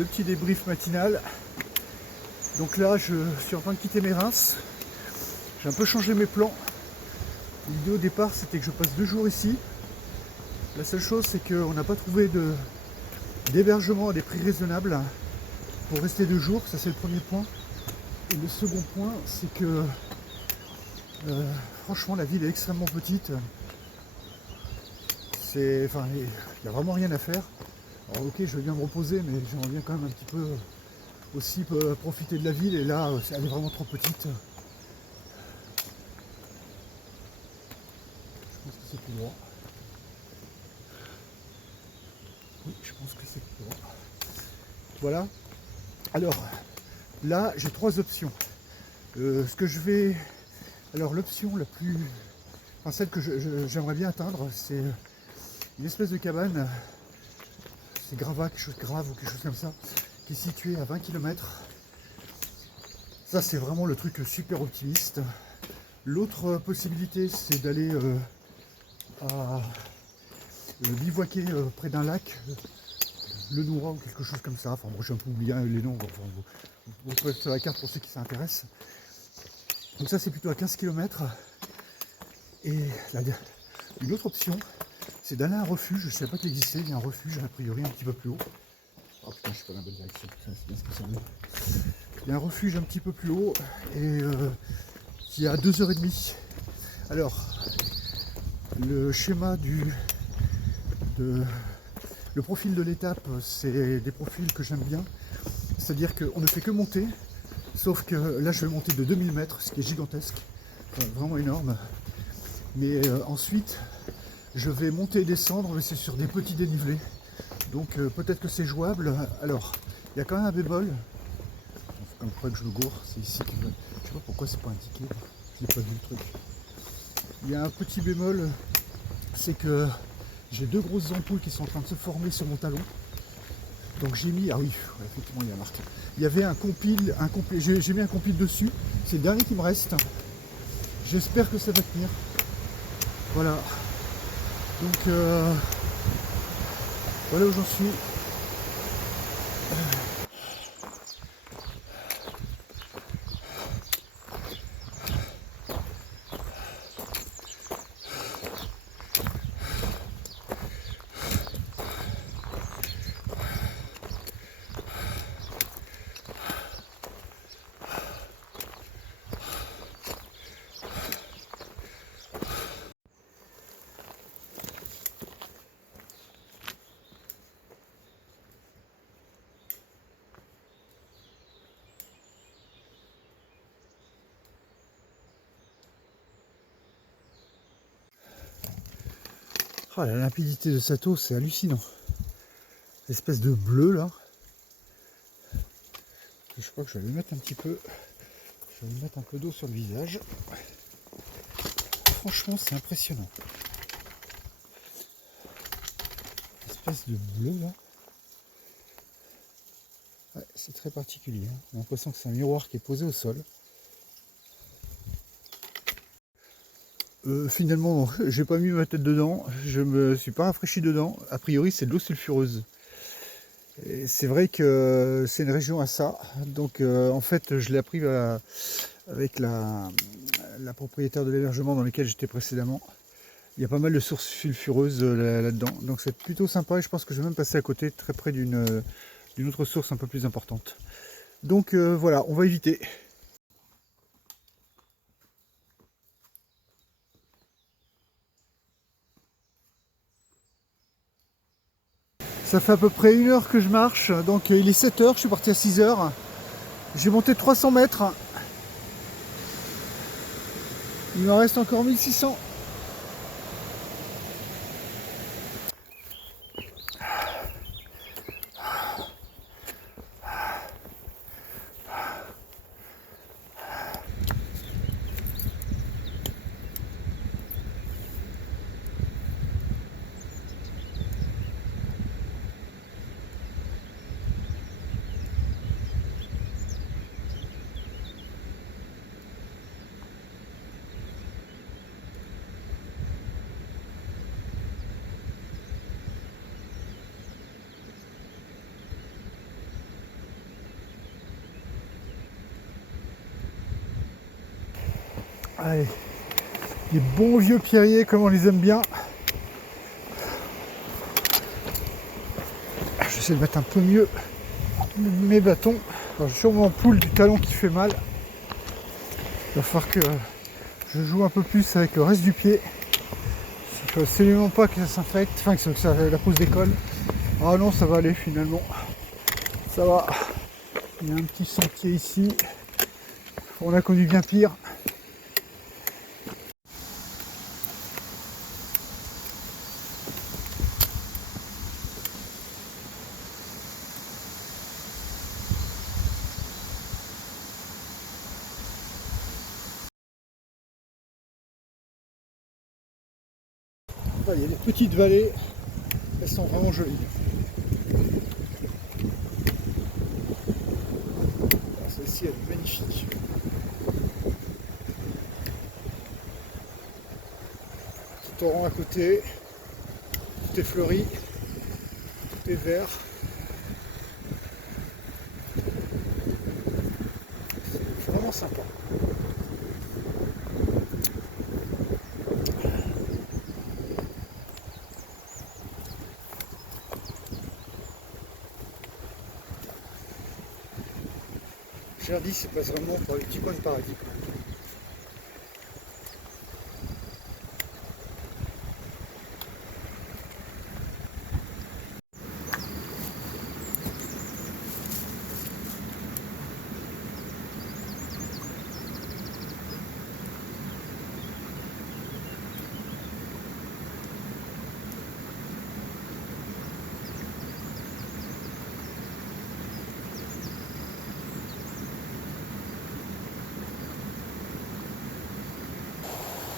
Le petit débrief matinal. Donc là, je suis en train de quitter mes Reims. J'ai un peu changé mes plans. L'idée au départ, c'était que je passe 2 jours ici. La seule chose, c'est qu'on n'a pas trouvé d'hébergement à des prix raisonnables pour rester 2 jours. Ça, c'est le premier point. Et le second point, c'est que franchement, la ville est extrêmement petite. Enfin, il n'y a vraiment rien à faire. Alors ok, je vais bien me reposer, mais j'aimerais bien quand même un petit peu aussi profiter de la ville. Et là, elle est vraiment trop petite. Je pense que c'est tout droit. Oui, je pense que c'est tout droit. Voilà. Alors, là, j'ai 3 options. Ce que je vais... Alors, l'option la plus... Enfin, celle que j'aimerais bien atteindre, c'est une espèce de cabane. C'est Grava, quelque chose de grave ou quelque chose comme ça, qui est situé à 20 km. Ça, c'est vraiment le truc super optimiste. L'autre possibilité, c'est d'aller bivouaquer près d'un lac, le Noura ou quelque chose comme ça. Enfin, moi, j'ai un peu oublié les noms. Enfin, vous pouvez sur la carte pour ceux qui s'intéressent. Donc ça, c'est plutôt à 15 km. Et une autre option, c'est d'aller à un refuge. Je ne savais pas qu'il existait. Il y a un refuge, a priori, un petit peu plus haut. Oh putain, je suis pas dans la bonne direction. C'est bien ce que ça veut. Il y a un refuge un petit peu plus haut et qui est à 2h30. Alors, le schéma le profil de l'étape, c'est des profils que j'aime bien. C'est-à-dire qu'on ne fait que monter, sauf que là, je vais monter de 2000 mètres, ce qui est gigantesque, vraiment énorme. Mais ensuite, je vais monter et descendre, mais c'est sur des petits dénivelés. Donc peut-être que c'est jouable. Alors, il y a quand même un bémol. Comme il faudrait que je le gourre, c'est ici qu'il veut. Je sais pas pourquoi c'est pas indiqué. Je n'ai pas vu le truc. Il y a un petit bémol, c'est que j'ai 2 grosses ampoules qui sont en train de se former sur mon talon. Donc j'ai mis, ah oui, ouais, effectivement il y a marqué. Il y avait un compile, j'ai mis un compile dessus. C'est le dernier qui me reste. J'espère que ça va tenir. Voilà. Donc voilà où j'en suis. Oh, la limpidité de cette eau, c'est hallucinant. L'espèce de bleu là. Je crois que je vais lui mettre un petit peu. Je vais lui mettre un peu d'eau sur le visage. Franchement, c'est impressionnant. L'espèce de bleu là. Ouais, c'est très particulier. Hein. J'ai l'impression que c'est un miroir qui est posé au sol. Finalement, j'ai pas mis ma tête dedans. Je me suis pas rafraîchi dedans. A priori, c'est de l'eau sulfureuse. C'est vrai que c'est une région à ça. Donc en fait, je l'ai appris avec la propriétaire de l'hébergement dans lequel j'étais précédemment. Il y a pas mal de sources sulfureuses là-dedans. Donc c'est plutôt sympa et je pense que je vais même passer à côté, très près d'une autre source un peu plus importante. Donc voilà, on va éviter. Ça fait à peu près 1 heure que je marche. Donc il est 7h, je suis parti à 6h. J'ai monté 300 mètres. Il me reste encore 1600. Allez, les bons vieux pierriers comme on les aime bien. J'essaie de mettre un peu mieux mes bâtons. Alors, j'ai sûrement en poule du talon qui fait mal. Il va falloir que je joue un peu plus avec le reste du pied. Il ne faut absolument pas que ça s'infecte, enfin que ça, la pose décolle. Ah non, ça va aller finalement. Ça va. Il y a un petit sentier ici. On a connu bien pire. Il y a des petites vallées, elles sont vraiment jolies. Celle-ci elle est magnifique. Petit torrent à côté, tout est fleuri, tout est vert. C'est vraiment sympa. Jardy, c'est pas vraiment pour les petits coins de paradis.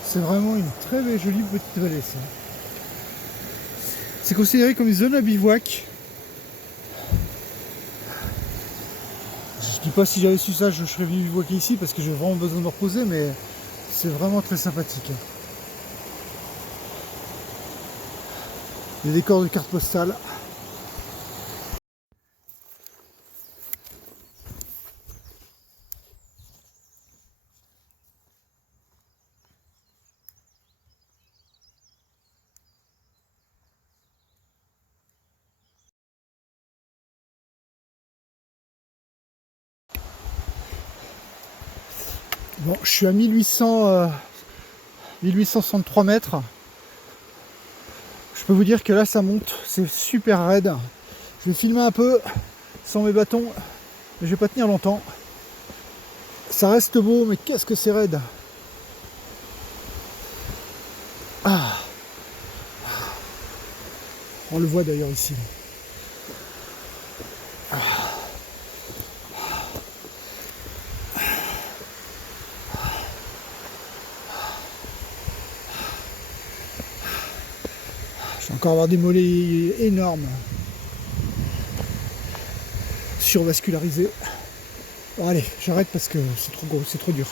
C'est vraiment une très jolie petite vallée, ça. C'est considéré comme une zone à bivouac. Je dis pas si j'avais su ça, je serais venu bivouaquer ici parce que j'ai vraiment besoin de me reposer, mais c'est vraiment très sympathique. Les décors de cartes postales. Bon, je suis à 1863 mètres. Je peux vous dire que là ça monte, c'est super raide. Je vais filmer un peu sans mes bâtons, mais je vais pas tenir longtemps. Ça reste beau, mais qu'est-ce que c'est raide. Ah. On le voit d'ailleurs ici. Ah. Je vais encore avoir des mollets énormes. Survascularisés. Bon, allez, j'arrête parce que c'est trop gros, c'est trop dur.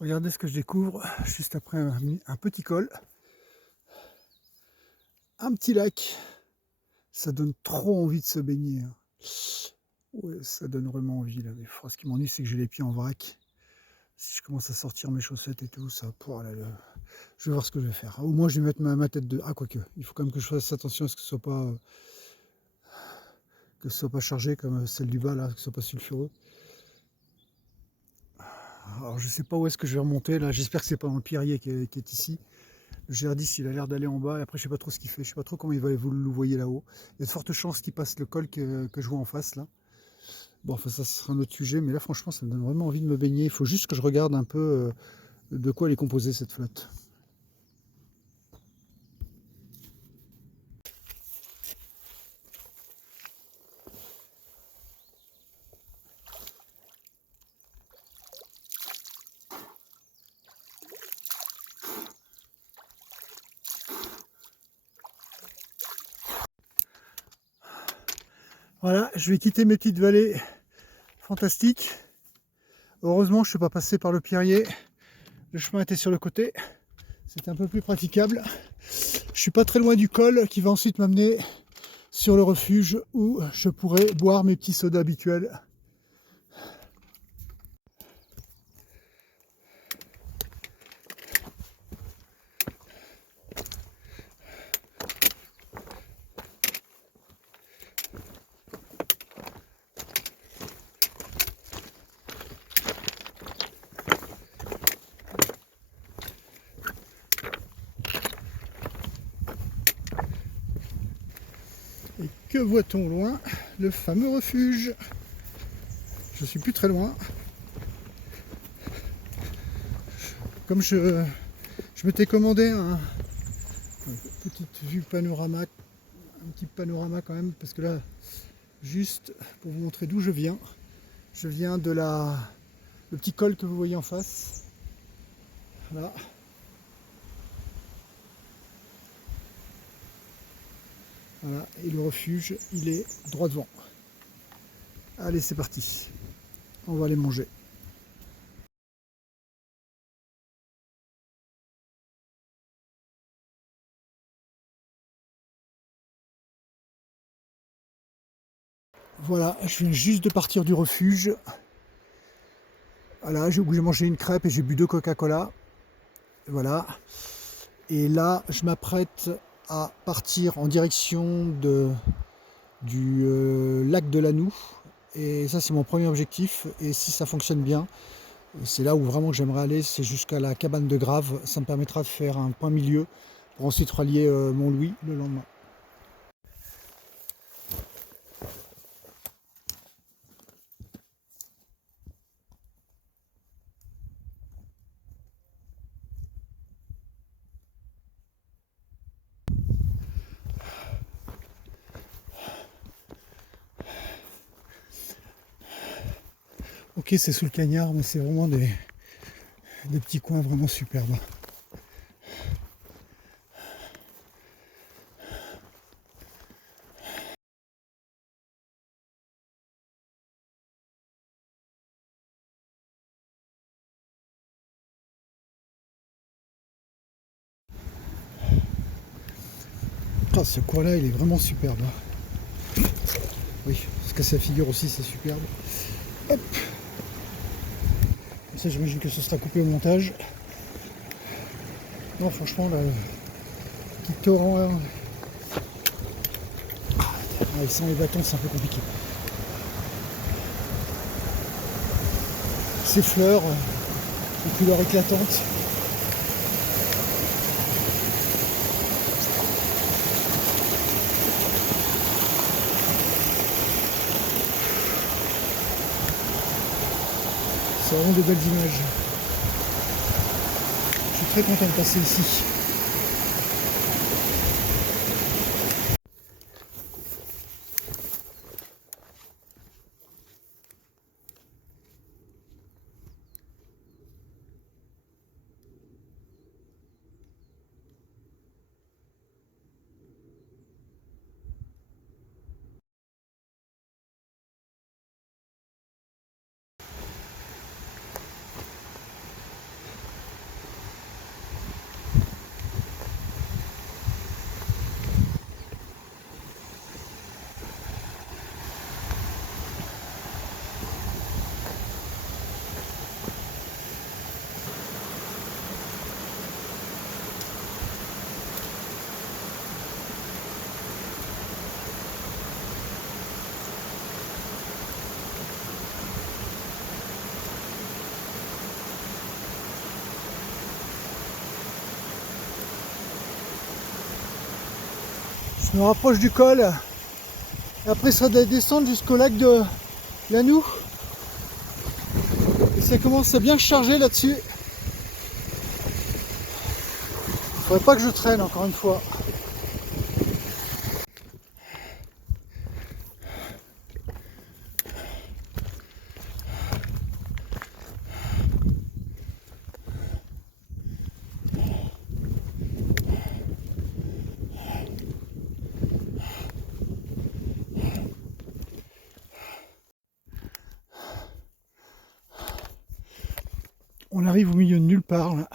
Regardez ce que je découvre juste après un petit col. Un petit lac. Ça donne trop envie de se baigner. Ouais, ça donne vraiment envie là. Mais ce qui m'ennuie, c'est que j'ai les pieds en vrac. Si je commence à sortir mes chaussettes et tout, ça pourra là, je vais voir ce que je vais faire. Au moins, je vais mettre ma tête de. Ah, quoique, il faut quand même que je fasse attention à ce que ce soit pas chargé comme celle du bas là, que ce soit pas sulfureux. Alors, je sais pas où est-ce que je vais remonter là. J'espère que c'est pas dans le pierrier qui est ici. Le Gerdis, il a l'air d'aller en bas. Et après, je sais pas trop ce qu'il fait. Je sais pas trop comment il va vous le voyez là-haut. Il y a de fortes chances qu'il passe le col que je vois en face là. Bon, enfin, ça sera un autre sujet, mais là, franchement, ça me donne vraiment envie de me baigner. Il faut juste que je regarde un peu de quoi elle est composée, cette flotte. Voilà, je vais quitter mes petites vallées fantastiques. Heureusement, je ne suis pas passé par le Pierrier. Le chemin était sur le côté. C'était un peu plus praticable. Je suis pas très loin du col qui va ensuite m'amener sur le refuge où je pourrai boire mes petits sodas habituels. Et que voit-on au loin? Le fameux refuge. Je suis plus très loin. Comme je m'étais commandé une petite vue panorama, un petit panorama quand même, parce que là, juste pour vous montrer d'où je viens de le petit col que vous voyez en face. Voilà. Voilà, et le refuge, il est droit devant. Allez, c'est parti. On va aller manger. Voilà, je viens juste de partir du refuge. Voilà, j'ai mangé une crêpe et j'ai bu 2 Coca-Cola. Voilà. Et là, je m'apprête à partir en direction du lac de Lanou. Et ça, c'est mon premier objectif. Et si ça fonctionne bien, c'est là où vraiment j'aimerais aller, c'est jusqu'à la cabane de Grave. Ça me permettra de faire un point milieu pour ensuite rallier Montlouis le lendemain. Ok, c'est sous le cagnard, mais c'est vraiment des petits coins vraiment superbes. Oh, ce coin-là, il est vraiment superbe. Oui, parce que sa figure aussi, c'est superbe. Hop. Ça, j'imagine que ce sera coupé au montage. Non, franchement, là, petit torrent. Ah, sans les bâtons, c'est un peu compliqué. Ces fleurs, les couleurs éclatantes. C'est vraiment de belles images. Je suis très content de passer ici. Je me rapproche du col. Et après, ça doit descendre jusqu'au lac de Lanou. Et ça commence à bien charger là-dessus. Faudrait pas que je traîne encore une fois. On arrive au milieu de nulle part là.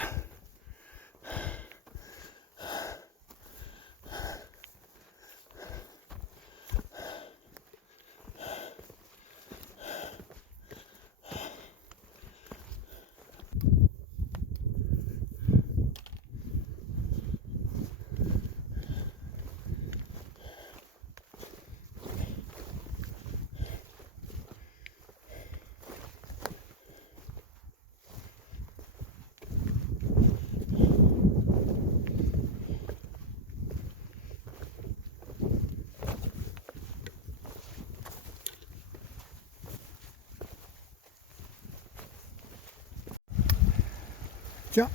Tiens,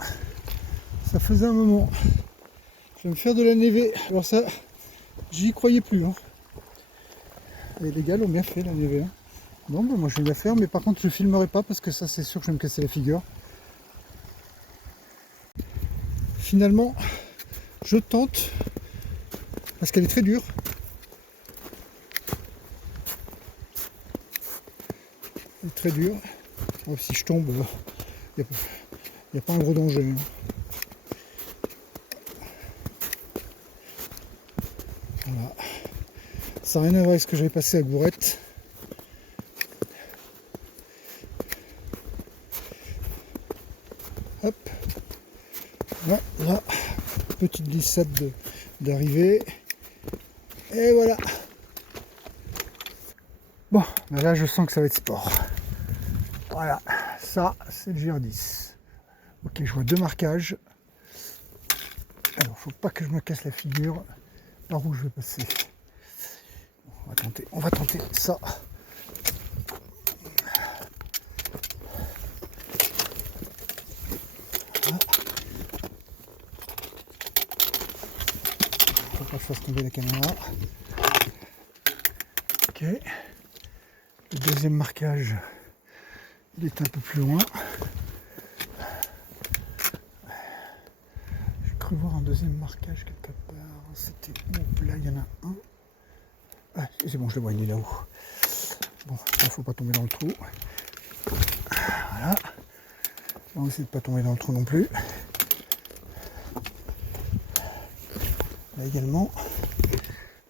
ça faisait un moment. Je vais me faire de la névé. Alors ça, j'y croyais plus. Hein. Et les gars l'ont bien fait la névé. Hein. Bon, bah, moi je vais la faire, mais par contre je filmerai pas parce que ça c'est sûr que je vais me casser la figure. Finalement, je tente parce qu'elle est très dure. Elle est très dure. Alors, si je tombe, il n'y a pas un gros danger. Hein. Voilà. Ça n'a rien à voir avec ce que j'avais passé à Gourette. Hop. Voilà. Petite glissade d'arrivée. Et voilà. Bon, ben là je sens que ça va être sport. Voilà, ça c'est le GR10. Ok, je vois deux marquages. Alors, faut pas que je me casse la figure. Par où je vais passer? On va tenter ça. Voilà. Faut pas que je fasse tomber la caméra. Ok. Le deuxième marquage, il est un peu plus loin. J'ai cru voir un deuxième marquage quelque part. C'était où? Là, il y en a un. Ah, c'est bon, je le vois, il est là-haut. Bon, il ne faut pas tomber dans le trou. Voilà. On va essayer de ne pas tomber dans le trou non plus. Là également.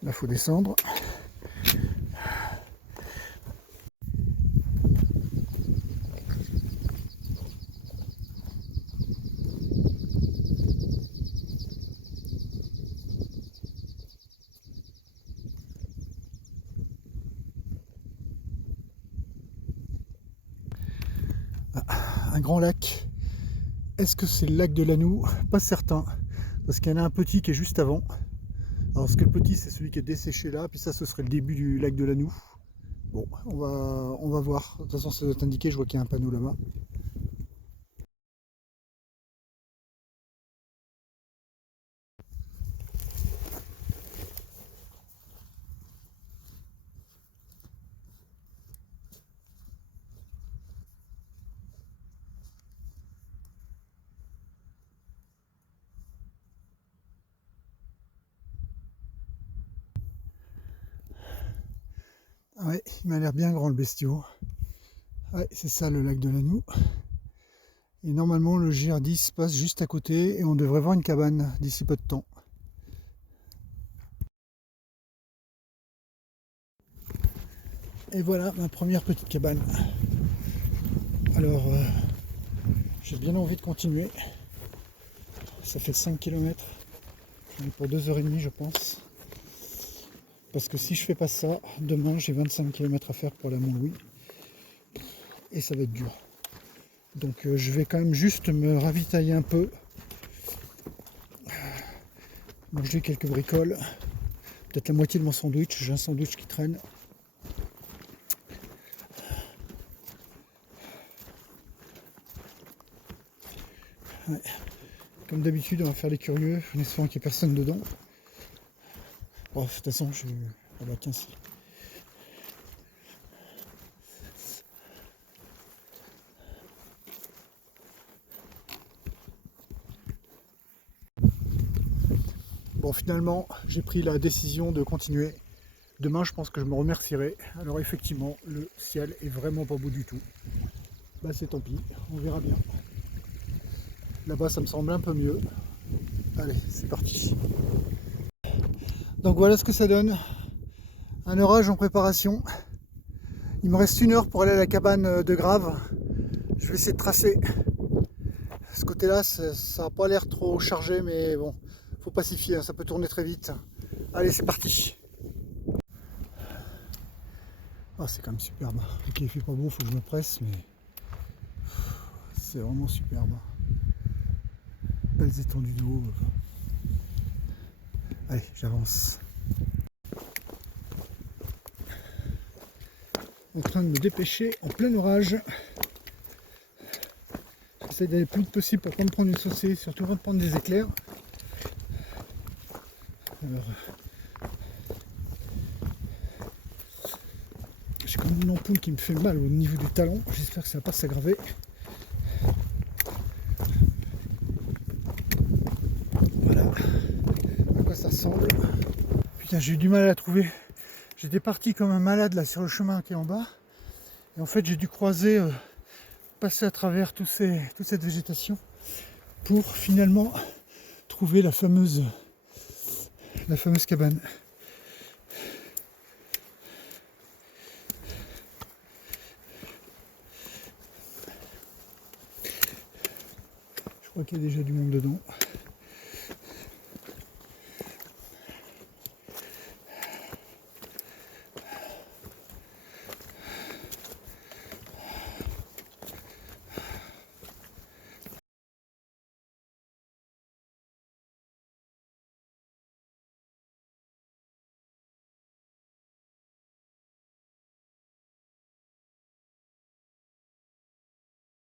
Là, il faut descendre. Un grand lac. Est-ce que c'est le lac de l'Anou? Pas certain, parce qu'il y en a un petit qui est juste avant. Alors ce que le petit, c'est celui qui est desséché là, puis ça ce serait le début du lac de l'Anou. Bon, on va voir. De toute façon ça doit être indiqué, je vois qu'il y a un panneau là-bas. Ouais, il m'a l'air bien grand le bestiau. Ouais, c'est ça le lac de l'Anou. Et normalement le GR10 passe juste à côté et on devrait voir une cabane d'ici peu de temps. Et voilà ma première petite cabane. Alors j'ai bien envie de continuer. Ça fait 5 km. J'en ai pour 2h30 je pense. Parce que si je fais pas ça, demain j'ai 25 km à faire pour la Mont-Louis. Et ça va être dur. Donc je vais quand même juste me ravitailler un peu. Manger quelques bricoles. Peut-être la moitié de mon sandwich. J'ai un sandwich qui traîne. Ouais. Comme d'habitude, on va faire les curieux, en espérant qu'il n'y ait personne dedans. Bon, de toute façon, je... Ah bah tiens, si. Bon, finalement, j'ai pris la décision de continuer. Demain, je pense que je me remercierai. Alors effectivement, le ciel est vraiment pas beau du tout. Bah c'est tant pis, on verra bien. Là-bas, ça me semble un peu mieux. Allez, c'est parti. Donc voilà ce que ça donne. Un orage en préparation. Il me reste 1 heure pour aller à la cabane de Grave. Je vais essayer de tracer. Ce côté-là, ça n'a pas l'air trop chargé, mais bon, faut pas s'y fier, ça peut tourner très vite. Allez, c'est parti. Ah, c'est quand même superbe. Ok, il fait pas beau, faut que je me presse, mais c'est vraiment superbe. Belles étendues d'eau. Allez, j'avance. En train de me dépêcher en plein orage. J'essaie d'aller le plus vite possible pour pas me prendre une saucée, surtout pas me prendre des éclairs. Alors, j'ai quand même une ampoule qui me fait mal au niveau des talons. J'espère que ça va pas s'aggraver. Voilà à quoi ça ressemble. Putain, j'ai eu du mal à la trouver. J'étais parti comme un malade là sur le chemin qui est en bas. Et en fait, j'ai dû croiser, passer à travers toute cette végétation pour finalement trouver la fameuse cabane. Je crois qu'il y a déjà du monde dedans.